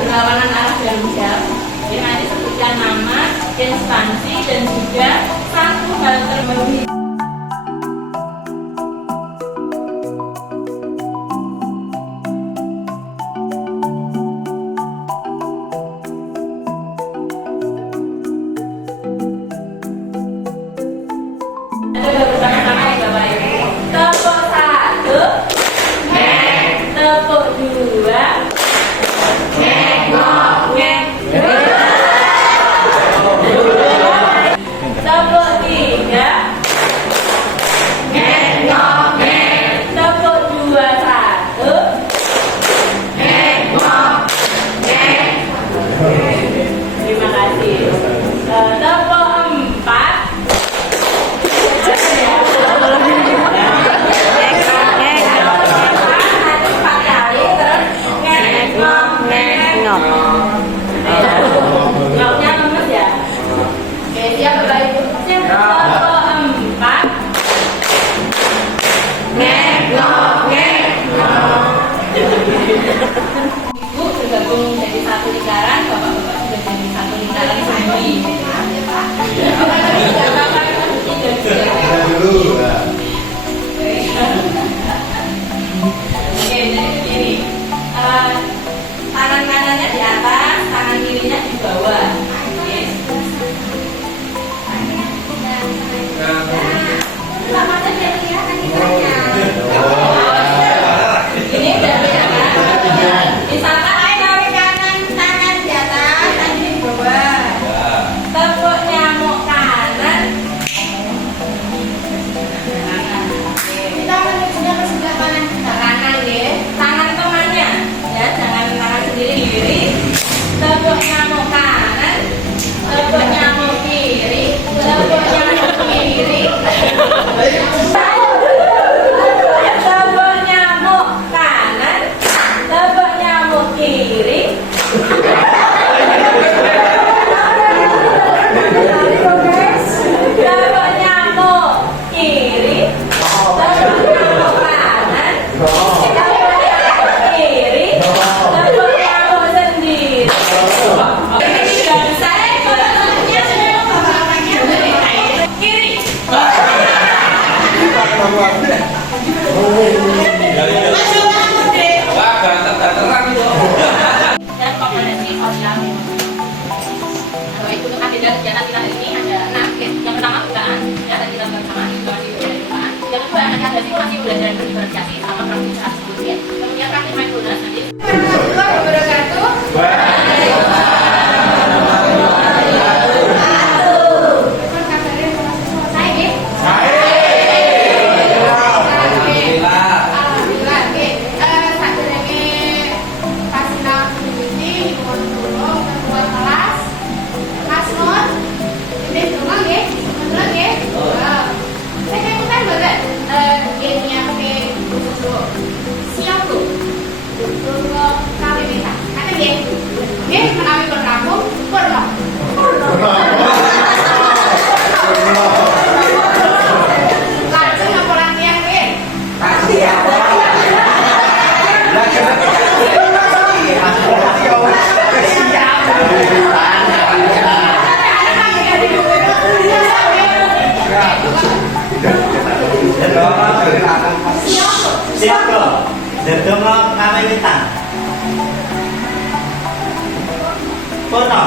berlawanan arah dalam jam. Jadi nanti sebutkan nama, instansi, dan juga satu hal terlebih. Tepuk satu, tepuk dua, tepuk tiga, tepuk dua satu, terima kasih. Tepuk empat. Ngoknya lemes ya? Oke, siap Bapak Ibu. Siap. Tepuk empat. Ibu bergabung jadi satu lingkaran, Bapak-bapak sudah jadi satu lingkaran sendiri. Oke, jadi begini. Tangan kanannya di atas, tangan kirinya di bawah. Oke. Ini udah beda kan? Misalkan kanan tangan di atas, tangan di bawah. Tepuk nyamuk kanan. Kita sudah ke sebelah kanan ya. Tangan temannya, ya jangan tangan sendiri kiri. Tepuk nyamuk kanan, tepuk nyamuk kiri, tepuk nyamuk kiri. Tepuk nyamuk kanan, tepuk nyamuk kiri. Tepuk nyamuk kiri, tepuk nyamuk kanan, tepuk nyamuk kiri, tepuk nyamuk sendiri. Dan saya kebetulannya kiri. Dan kompetensi sosial. Kalau itu untuk agenda kegiatan kita hari ini ada 6. Yang pertama bukaan, ya tadi kita bersama informasi budaya bukaan. Yang kedua ada simulasi belajar berinvestasi sama praktik saat sebelumnya. Kemudian praktik mindfulness nanti. Siap tuh. Siap kok. Sedongo kawiwitan. Foto.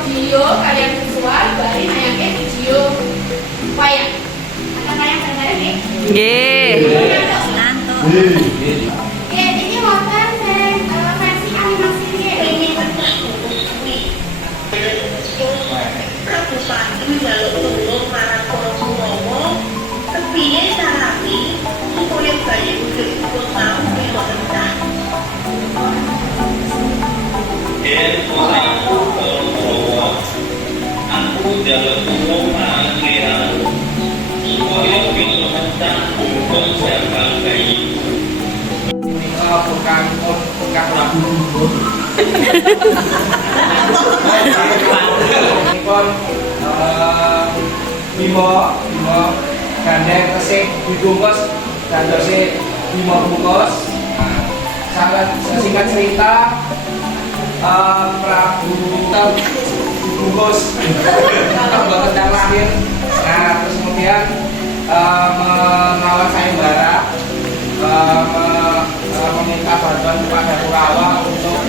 Audio kalian visual, bari nayangke video wayang. Ada wayang bareng nih? Nggih. Oke, ini wonten versi animasi ini. kuwi jaluk tulung marang para Kurawa kepiye carane supaya bayi kudu ikut mau kaya rendah. Aku jaluk tulung marang Pangeran supaya bisa mencah hukum jagal bayi. Bukan lagu pun Bimo gandeng kesik dibungkus dan dosi Bimo bungkus. Sangat singkat cerita Prabu dibungkus banget yang lahir. Nah terus kemudian melawan sayembara, meminta bantuan kepada Kurawa untuk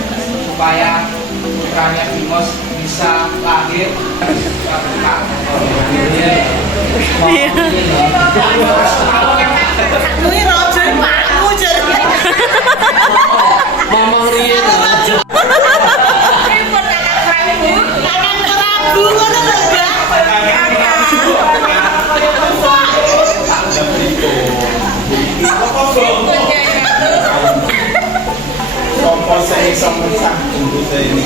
supaya putranya Bimos bisa lahir. Mamang Rian saya iso mencah bungkus ini.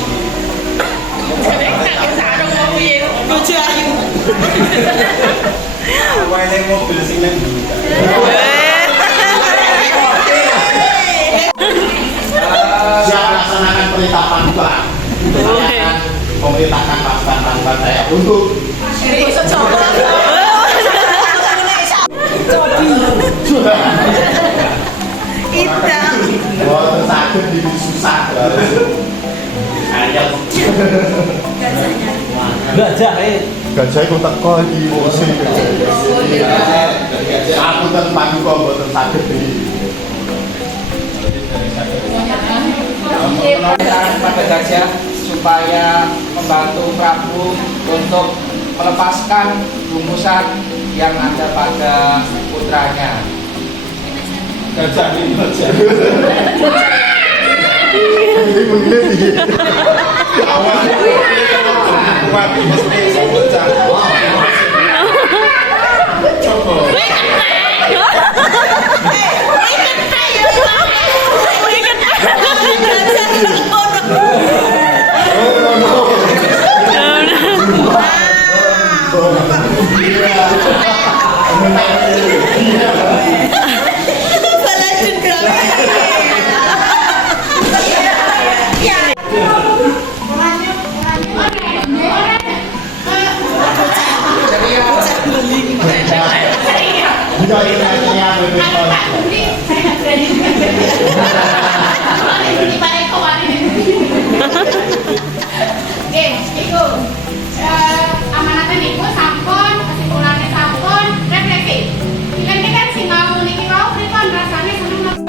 Bojo ayu. Awalnya mobil sing nang ndi. Siap laksanakan perintah Pak. Memerintahkan pasukan saya untuk wah sakit di susah ayam gajah itu teko di musim aku tempat juga buatan sakit di pada gajah supaya membantu Prabu untuk melepaskan bungkusan yang ada pada putranya. Gajah ini gajah. ini begini Mati mesti iso mencah. Coba. Amanatan iku sampun, kesimpulannya sampun, refleksi. Kan si mau niki mau pripun rasane seneng.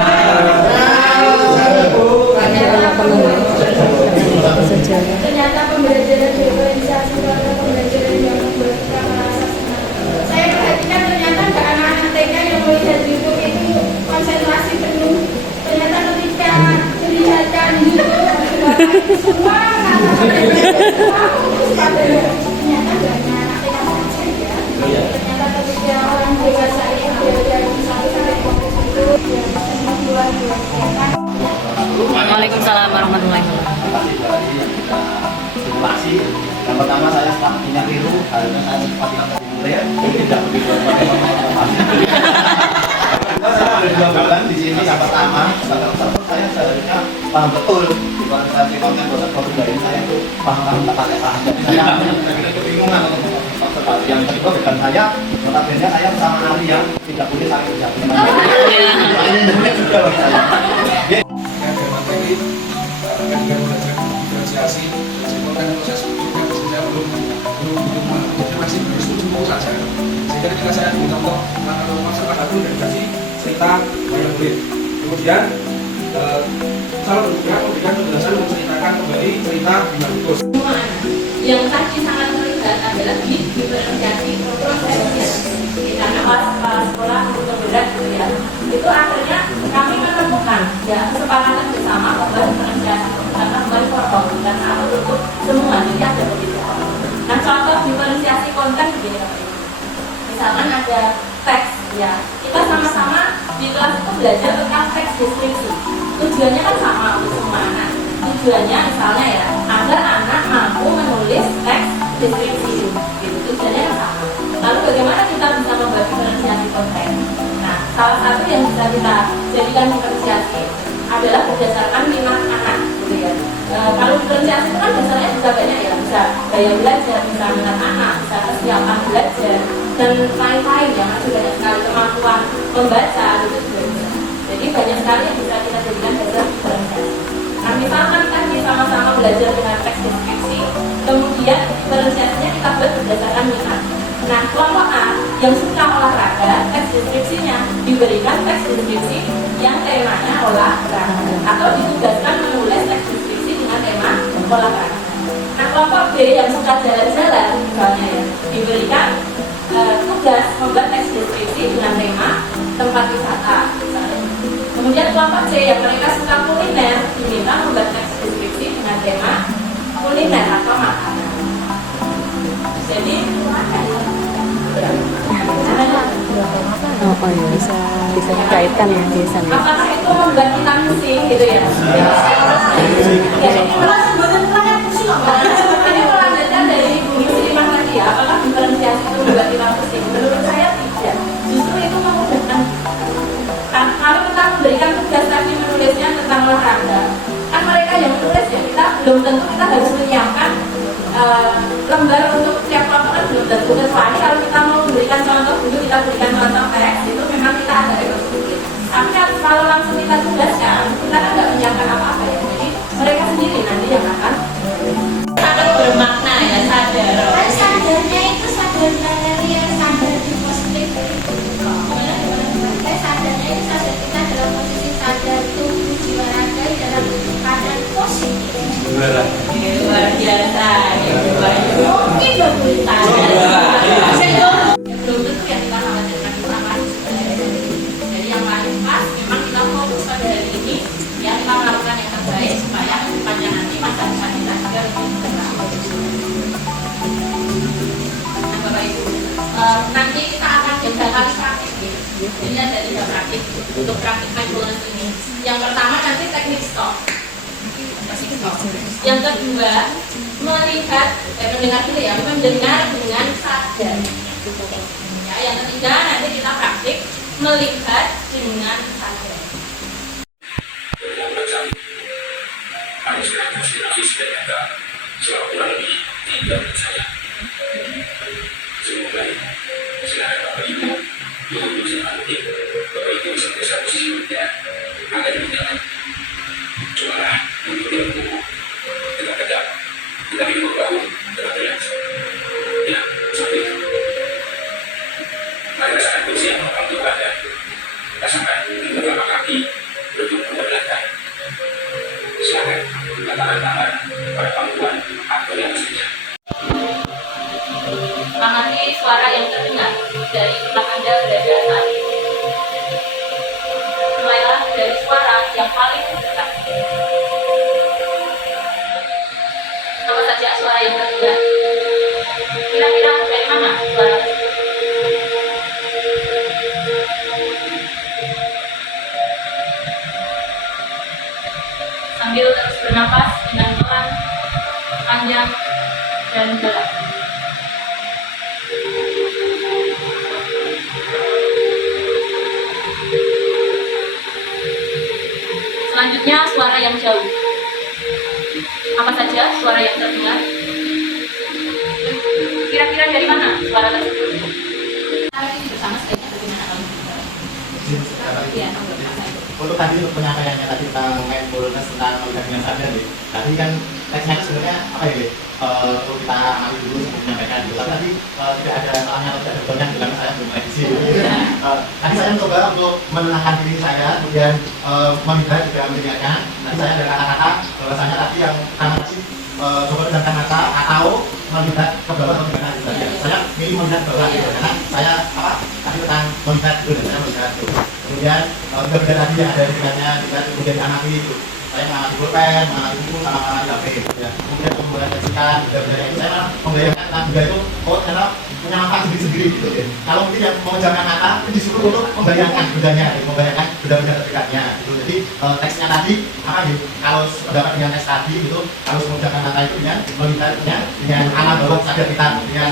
Ternyata pembelajaran diferensiasi pada pembelajaran yang merasa senang. Saya perhatikan ternyata anak-anak TK yang melihat YouTube itu konsentrasi penuh. Ternyata ketika melihatkan YouTube semua fokus pada ternyata banyak anak TK saja ya. Ternyata ketika orang dewasa itu belajar satu sampai fokus itu yang luar biasa. Waalaikumsalam warahmatullahi wabarakatuh. simulasi. Yang pertama saya punya biru, harusnya saya sempat yang mulai ya, tidak begitu saya ada 2 bulan di sini. Yang pertama, saya seharusnya paham betul organisasi konten produk dari saya itu paham pakai paham. Saya kebingungan untuk observasi. Yang kedua bukan saya, notabene saya sama ahli yang tidak boleh saling berjabung. Ini juga saya. Diferensiasi kan proses kan sebenarnya belum masih bertumbuh saja. Sehingga ketika saya ditonton masalah satu dan kasih cerita wayang kulit. Kemudian salah satunya memberikan penjelasan menceritakan kembali cerita Bima Tikus. Semua anak yang tadi sangat terlihat adalah di diferensiasi prosesnya. Karena pas sekolah untuk berat gitu ya, itu akhirnya kami menemukan ya kesepakatan bersama kembali diferensiasi karena kembali protokol karena apa untuk semua jadi ada begitu. Nah contoh diferensiasi konten ya kita sama-sama di kelas itu belajar tentang teks deskripsi. Tujuannya kan sama untuk semua anak. Tujuannya misalnya ya agar anak mampu menulis teks deskripsi gitu. Tujuannya kan sama. Lalu bagaimana kita bisa membuat diferensiasi konten? Nah, salah satu yang bisa kita jadikan diferensiasi adalah berdasarkan minat anak gitu ya. Kalau diferensiasi itu kan dasarnya bisa banyak ya, bisa gaya belajar, bisa minat anak, bisa kesiapan belajar dan lain-lain ya, masih banyak sekali kemampuan membaca itu juga bisa. Jadi banyak sekali yang bisa kita jadikan dasar diferensiasi. Nah, misalkan tadi sama-sama belajar dengan teks deskripsi, kemudian diferensiasinya kita buat berdasarkan minat. Nah, kelompok A yang suka olahraga, teks deskripsinya diberikan teks deskripsi yang temanya olahraga atau ditugaskan menulis teks deskripsi dengan tema olahraga. Nah, kelompok B yang suka jalan-jalan misalnya ya, diberikan tugas membuat teks deskripsi dengan tema tempat wisata misalnya. Kemudian kelompok C yang mereka suka kuliner diminta membuat teks deskripsi dengan tema kuliner atau makanan. Jadi Oh iya, bisa dikaitkan ya biasanya. apakah itu membuat kita pusing gitu ya? Jadi ini melanjutkan dari Ibu Muslimah tadi ya, apakah diferensiasi itu membuat kita pusing? Menurut saya tidak. Justru itu memudahkan. Kalau kita memberikan tugas tadi menulisnya tentang olahraga, kan mereka yang menulis ya, kita belum tentu kita harus menyiapkan lembar untuk setiap kelompok kan belum tentu, kecuali kalau kita mau memberikan contoh dulu, kita berikan contoh teks itu memang kita ada agak sulit. Tapi kalau langsung kita tugaskan, kita kan nggak menyiapkan apa-apa ya, jadi mereka sendiri nanti yang akan sangat bermakna ya, sadar. Sadarnya itu sadar yang sadar di positif. Sadarnya itu sadar kita dalam posisi sadar tubuh jiwa raga dalam keadaan positif. Luar biasa, mungkin berputar. Belum tentu yang kita khawatirkan sama jadi yang paling pas memang kita fokus pada hari ini ya, kita melakukan yang terbaik supaya kedepannya nanti masa depan kita juga lebih terang. Nah Bapak Ibu, nanti kita akan 3 kali praktik ya. Ini ada 3 praktik untuk praktik mindfulness ini. Yang pertama nanti teknik stop. Yang kedua melihat, mendengar dulu ya, mendengar dengan sadar. Ya, yang ketiga nanti kita praktik melihat dengan sadar. Amati suara yang terdengar dari tempat Anda berada saat ini. Mulailah dari suara yang paling dekat. Apa saja suara yang terdengar? Kira-kira dari mana suara tersebut? Sambil terus bernapas dengan pelan, panjang, dan dalam. Selanjutnya suara yang jauh. Apa saja suara yang terdengar? Kira-kira dari mana suara tersebut? Bersama sebaiknya bagaimana kalau ya, untuk tadi untuk penyampaiannya tadi tentang mindfulness tentang melihat dengan sadar ya. Tadi kan teksnya itu sebenarnya apa ya? Perlu kita ambil dulu sebelum menyampaikan dulu. Tapi tadi tidak ada salahnya atau tidak ada banyak bilang saya belum prediksi. Tadi saya mencoba untuk menenangkan diri saya, kemudian melihat juga mendengarkan. Tadi saya ada kata-kata bahwasanya tadi yang karena tadi coba dengan kata atau melihat ke bawah atau gimana gitu saja. Saya milih melihat ke bawah gitu karena saya apa tadi tentang melihat dulu, saya melihat dulu. Kemudian berbeda tadi yang ada dengannya juga kemudian amati itu. Saya mengamati pulpen, mengamati buku, sama mengamati HP. Ya. Kemudian pembuatan kejikan, berbeda itu saya membayangkan tentang juga itu, oh karena menyamakan sendiri-sendiri gitu ya. Kalau mungkin yang memejamkan mata disuruh untuk membayangkan bedanya, membayangkan benda-benda terdekatnya gitu. Jadi teksnya tadi apa ya? Kalau pendapat dengan teks tadi itu harus memejamkan mata itu melihatnya dengan alam bawah sadar kita, dengan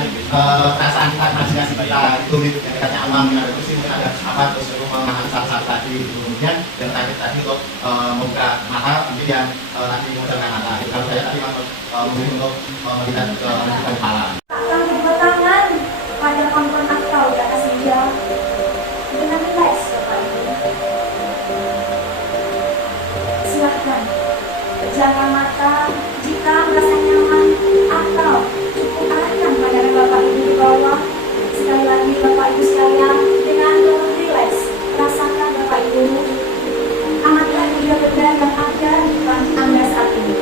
perasaan kita, imajinasi kita itu yang katanya alam, terus ini ada apa terus memahami satu-satu tadi gitu. Kemudian yang terakhir tadi untuk membuka mata mungkin yang nanti memejamkan mata. Kalau saya tadi memilih untuk melihat ke kepala. Akan kedua tangan pada pangkuan akal di atas meja dengan rileks, Bapak Ibu. Silakan pejamkan mata jika merasa nyaman atau cukup arahkan pandangan Bapak Ibu di bawah. Sekali lagi Bapak Ibu sekalian, dengan rileks rasakan Bapak Ibu amatilah benda-benda yang ada di depan Anda saat ini.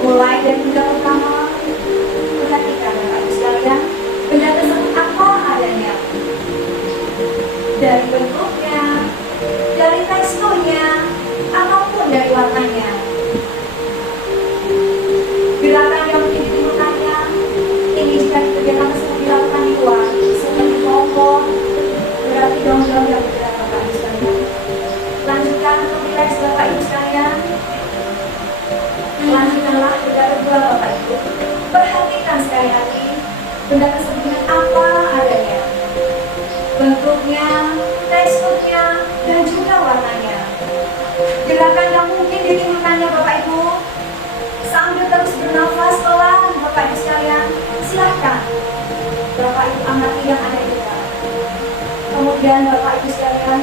Mulai dari benda pertama, perhatikan Bapak Ibu sekalian, benda tersebut apa adanya, dari bentuknya, dari teksturnya, ataupun dari warnanya. Gerakan yang mungkin ditimbulkannya, ini jika kegiatan tersebut dilakukan di luar, seperti kelompok, berarti daun-daun yang bergerak Bapak Ibu sekalian. Lanjutkan untuk rileks Bapak Ibu sekalian. Lanjutkanlah benda kedua Bapak Ibu. Perhatikan sekali lagi benda tersebut dengan apa adanya, bentuknya, teksturnya, dan juga warnanya. Gerakan yang mungkin ditimbulkannya Bapak Ibu sambil terus bernafas pelan Bapak Ibu sekalian. Silahkan Bapak Ibu amati yang ada di depan. Kemudian Bapak Ibu sekalian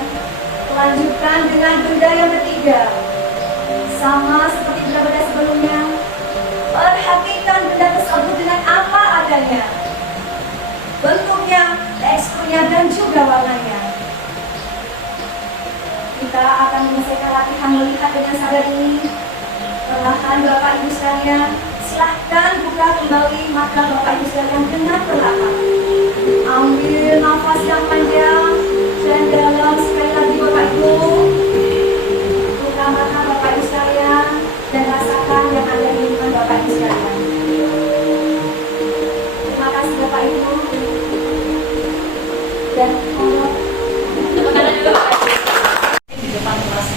lanjutkan dengan benda yang ketiga. Sama seperti benda-benda sebelumnya, perhatikan benda tersebut dengan apa adanya, bentuknya, teksturnya, dan juga warnanya. Kita akan menyelesaikan latihan melihat dengan sadar ini. Perlahan Bapak Ibu sekalian, silahkan buka kembali mata Bapak Ibu sekalian dengan perlahan. Ambil nafas yang panjang dan dalam sekali lagi Bapak Ibu. Buka mata Bapak Ibu sekalian dan rasakan yang ada di depan Bapak Ibu sekalian. Terima kasih Bapak Ibu. Dan di depan kelas.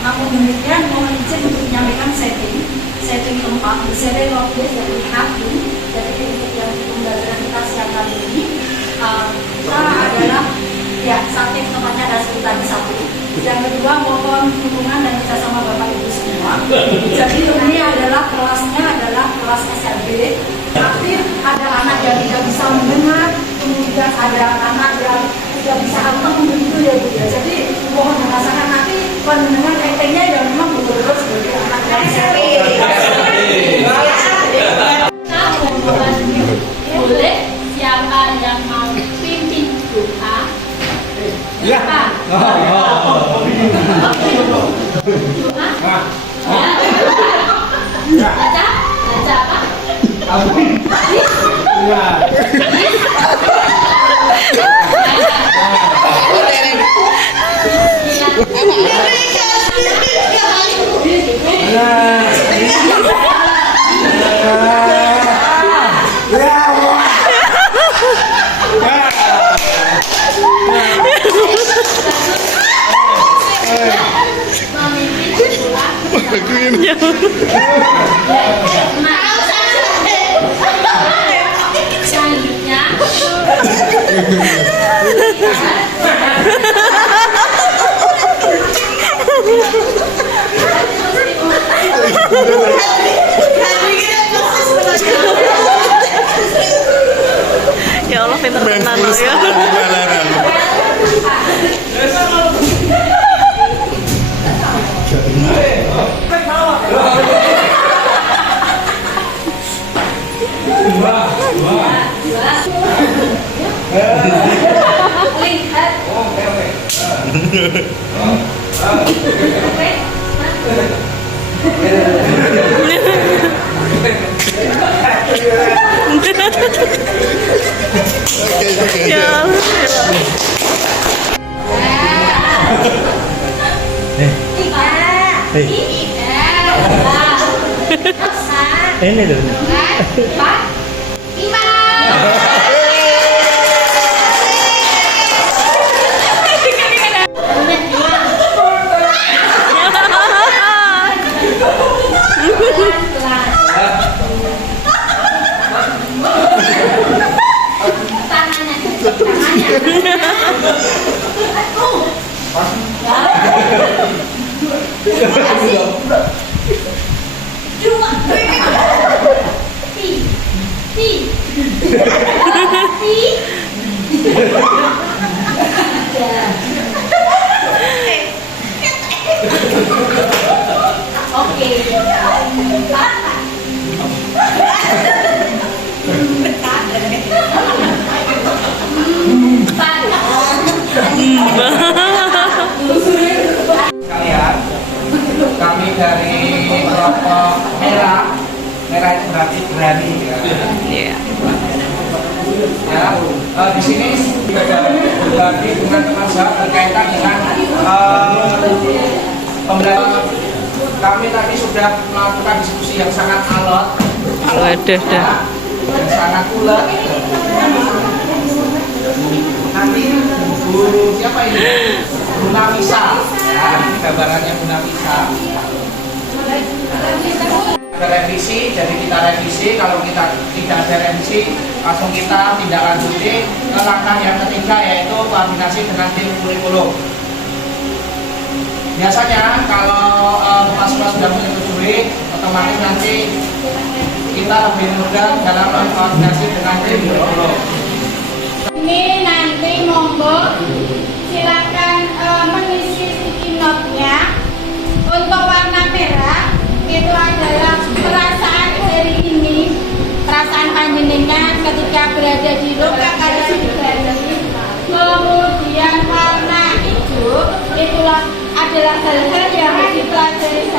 Namun demikian mohon izin untuk menyampaikan setting tempat, setting waktu dari hati. Jadi untuk yang pembelajaran kita siang kali ini, kita adalah ya setting tempatnya ada seperti tadi satu. Yang kedua mohon dukungan dan kerjasama Bapak Ibu semua. Jadi ini adalah kelasnya adalah kelas SLB. Tapi ada anak yang tidak bisa mendengar, kemudian ada anak yang tidak bisa anteng begitu ya Bu ya. Jadi mohon merasakan nanti pendengar efeknya yang memang betul-betul sebagai anak yang Boleh siapa yang mau pimpin doa? Siapa? Doa? Baca? Baca apa? Selanjutnya Ya Allah, pinter tenan loh ya. lihat. Ya Allah. ini loh. 4, 5. Oke. Kalian, kami dari kelompok merah. Merah itu berarti berani ya. Iya. Ya, di sini berbagi dengan tenaga berkaitan dengan pembelajaran. Kami tadi sudah melakukan diskusi yang sangat alot, Waduh, dah. yang sangat ulet. Nanti Bu siapa ini? Bu Nafisa, ya, ini gambarannya Bu Nafisa. Ada revisi, jadi kita revisi. Kalau kita tidak ada revisi, langsung kita tindak lanjuti ke langkah yang ketiga, yaitu koordinasi dengan tim kurikulum. Biasanya kalau mahasiswa sudah menyetujui, otomatis nanti kita lebih mudah dalam koordinasi dengan tim kurikulum. Ini nanti monggo silakan mengisi sticky note-nya. Untuk warna merah itu adalah perasaan hari ini, perasaan panjenengan ketika berada di lokasi pribadi. Kemudian warna hijau itulah adalah hal-hal yang harus dipelajari